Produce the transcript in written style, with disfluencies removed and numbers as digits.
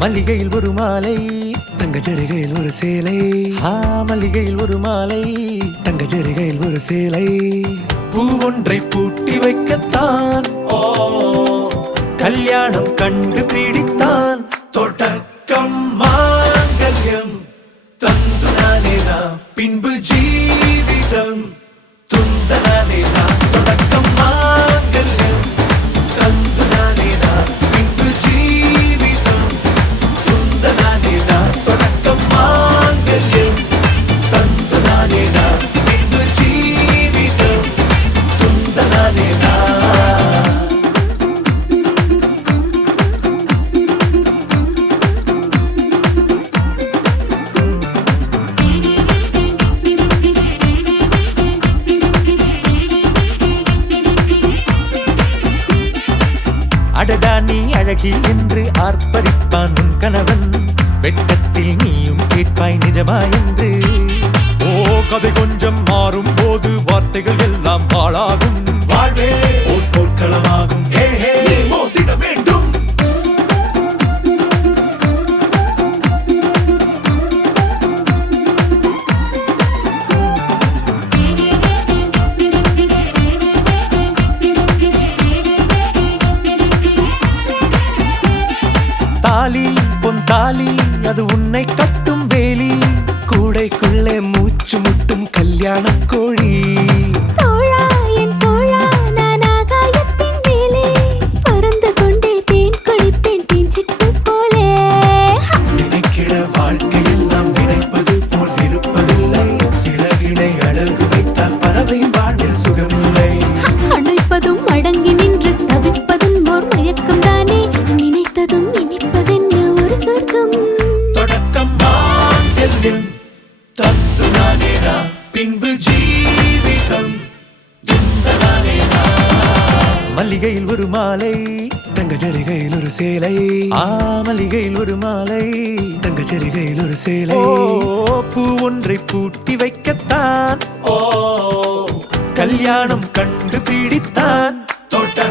மல்லிகையில் ஒரு மாலை தங்க ஜரிகையில் ஒரு சேலை. மல்லிகையில் ஒரு மாலை தங்க ஜரிகையில் ஒரு சேலை. பூவொன்றை பூட்டி வைக்கத்தான் கல்யாணம் கண்டு பிடித்தான். தொடக்கம் மாங்கல்யம் தந்துனானே நாம் பின்பு ஜீவிதம் துந்தனானே நாம். தொடக்கம் மாங்கல்யம் தந்துனானே நாம் பின்பு ஜீவிதம் துந்தனானே நாம். தொடக்கம் மாங்கல்யம் தந்துனானே நாம் பின்பு ஜீவிதம் துந்தனானே நாம். அடடா நீ அழகி என்று ஆர்ப்பரிப்பான் உன் கணவன். வெட்கத்தில் நீயும் கேட்பாய் நிஜமா என்று. கதை கொஞ்சம் மாறும் போது வார்த்தைகள் எல்லாம் பாழாகும். வாழ்வே ஓர் போர்க்களமாகும். நீ மோதிட வேண்டும். தாலி பொன் தாலி அது உன்னை கட்டும் வேலி. கூடைக்குள்ளே மூச்சு முட்டும் கல்யாண கோழி. தோழா என் தோழா நான் ஆகாயத்தின் மேலே பறந்து கொண்டே தேன் குடிப்பேன் தேஞ்சிட்டு போலே. நினைக்கிற வாழ்க்கையில் நாம் நினைப்பது போல் இருப்பதில்லை. சிறகினை அழகு வைத்தால் பறவையின் வாழ்வில் சுகமில்லை. அணைப்பதும் அடங்கி நின்று தவிப்பதும் ஓர் மயக்கம் தானே. நினைத்ததும் இனிப்பதென்ன ஒரு சொர்க்கம். தொடக்கம் மாங்கல்யம் தந்துனானே நாம் பின்பு ஜீவிதம் துந்தனானே நாம். மல்லிகையில் ஒரு மாலை தங்க ஜரிகையில் ஒரு சேலை. மல்லிகையில் ஒரு மாலை தங்க ஜரிகையில் ஒரு சேலை. பூ ஒன்றை பூட்டி வைக்கத்தான் கல்யாணம் கண்டு பிடித்தான். தோட்ட